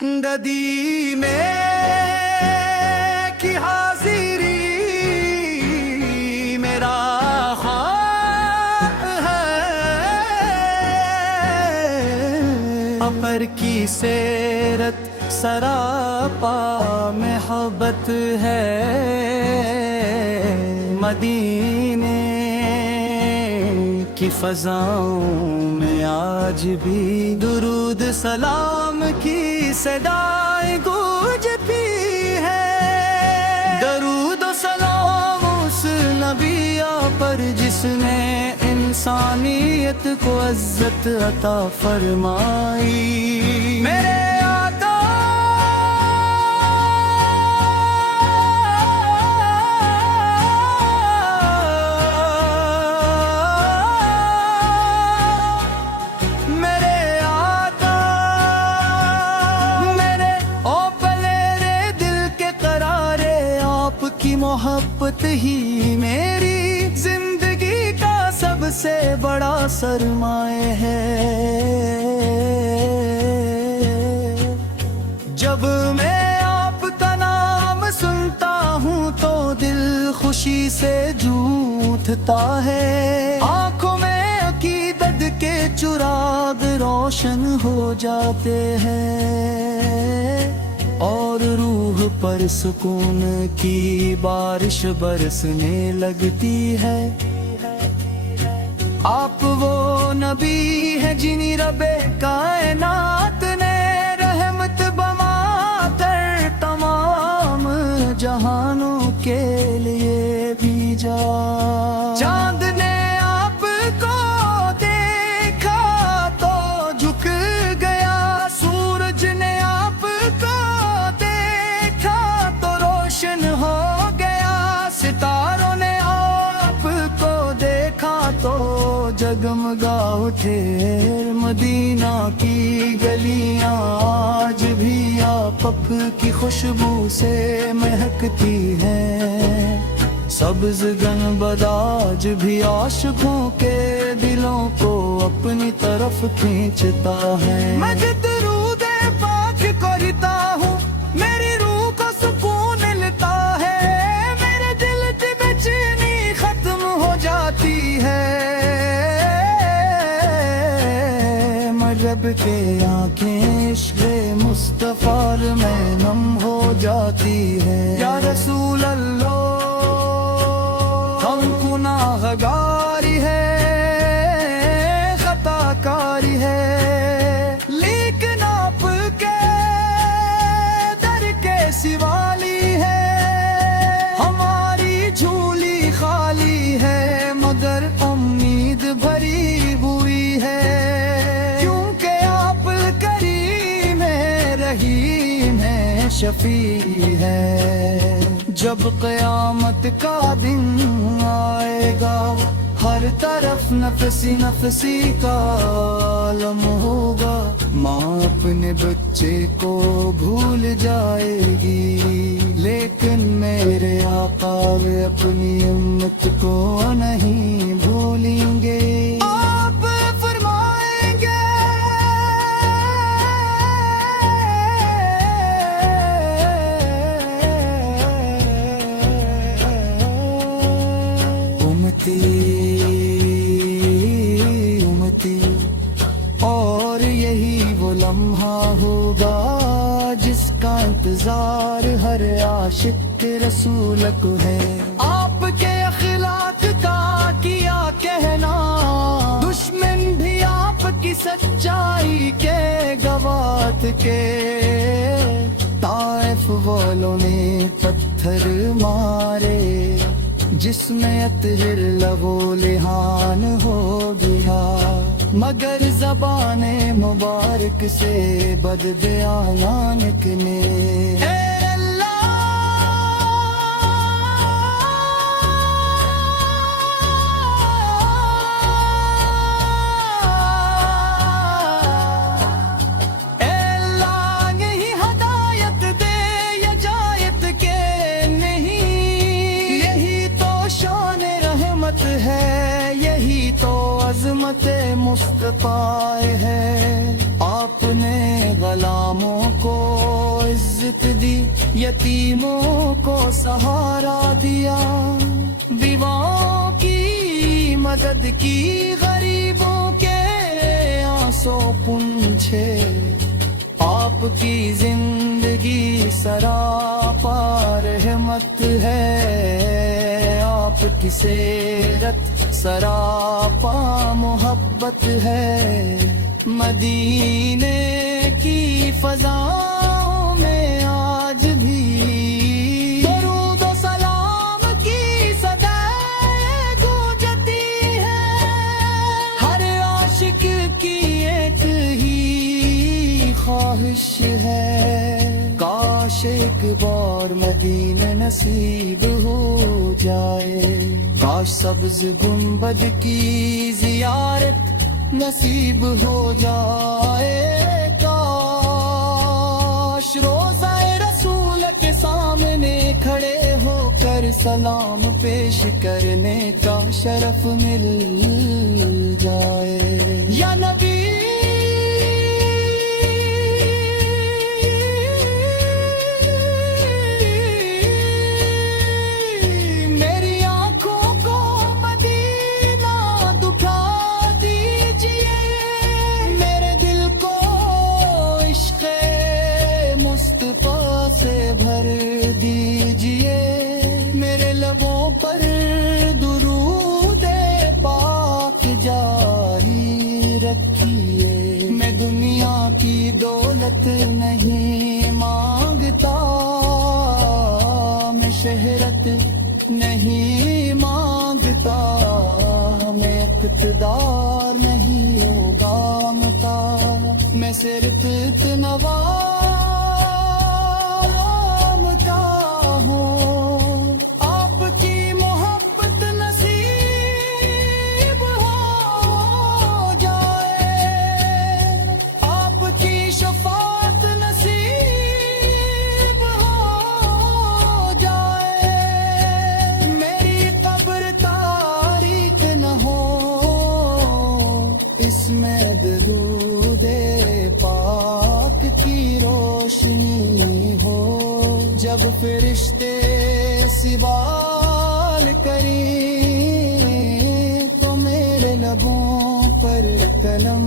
ندی میں کی حاضری میرا خواب ہے، اپر کی سیرت سراپا محبت ہے، مدینے کی فضاؤں میں آج بھی درود سلام کی صدائیں گونجتی ہے۔ درود و سلام اس نبی پر جس نے انسانیت کو عزت عطا فرمائی۔ میرے کی محبت ہی میری زندگی کا سب سے بڑا سرمایہ ہے۔ جب میں آپ کا نام سنتا ہوں تو دل خوشی سے جھوم اٹھتا ہے، آنکھوں میں عقیدت کے چراغ روشن ہو جاتے ہیں، اور روح پر سکون کی بارش برسنے لگتی ہے۔ آپ وہ نبی ہیں جنہیں رب کائنات نے رحمت بنا کر تمام جہانوں کے لیے بھیجا۔ چاند نے آپ کو دیکھا تو جھک گیا، سورج نے آپ کو ہو گیا، ستاروں نے آپ کو دیکھا تو جگمگا اٹھے۔ مدینہ کی گلیاں آج بھی آپ کی خوشبو سے مہکتی ہیں، سبز گنبد آج بھی عاشقوں کے دلوں کو اپنی طرف کھینچتا ہے۔ میں درود پاک کرتا ہوں، میری روح کو سکون ملتا ہے، میرے دل کی بے چینی ختم ہو جاتی ہے، رب کے آنکھیں عشق مصطفیٰ میں نم ہو جاتی ہے۔ یا رسول اللہ ہم گناہگاری ہے، خطا کاری ہے، لیکن آپ کے در کے سوالی ہے، ہماری جھولی خالی ہے مگر امید بھری ہوئی ہے، کیونکہ آپ کریم رحیم ہے، شفیع ہے۔ جب قیامت کا دن آئے گا ہر طرف نفسی نفسی کا عالم ہوگا، ماں اپنے بچے کو بھول جائے گی، لیکن میرے آقا وہ اپنی امت کو نہیں بھولیں گے۔ آپ فرمائیں گے امتی امتی، اور یہی وہ لمحہ ہوگا جس کا انتظار ہر عاشق کے رسول کو ہے۔ آپ کے اخلاق کا کیا کہنا، دشمن بھی آپ کی سچائی کے گواہ کے، طائف والوں نے پتھر مارے جس میں اطہر لہو لہان ہو گیا، مگر زبان مبارک سے بد بیاناں نکلے۔ عظمت مصطفیٰ ہے، آپ نے غلاموں کو بہشت دی، یتیموں کو سہارا دیا، بیواؤں کی مدد کی، غریبوں کے آنسو پونچھے۔ آپ کی زندگی سراپا رحمت ہے، آپ کی سیرت سراپا محبت ہے۔ مدینے کی فضاؤں میں آج بھی درود و سلام کی صدائیں گونجتی ہے، ہر عاشق کی ایک ہی خواہش ہے، کاش ایک بار مدینہ نصیب ہو جائے، کاش سبز گنبد کی زیارت نصیب ہو جائے، کاش روضہ رسول کے سامنے کھڑے ہو کر سلام پیش کرنے کا شرف مل جائے۔ یا نبی میری آنکھوں کو مدینہ دکھا دیجئے، میرے دل کو عشق مصطفیٰ سے بھر دیجئے، میرے لبوں پر درود پاک جاری رکھیے۔ میں دنیا کی دولت نہیں مانگتا، میں شہرت نہیں مانگتا، میں اقتدار نہیں اگامتا، میں صرف اتنا مانگتا ہوں، آپ کی محبت نصیب ہو جائے، آپ کی شفاعت نصیب ہو جائے، میری قبر تاریک نہ ہو، اس میں درود پاک کی روشنی ہو، جب فرشتے سوال کریں تو میرے لبوں پر قلم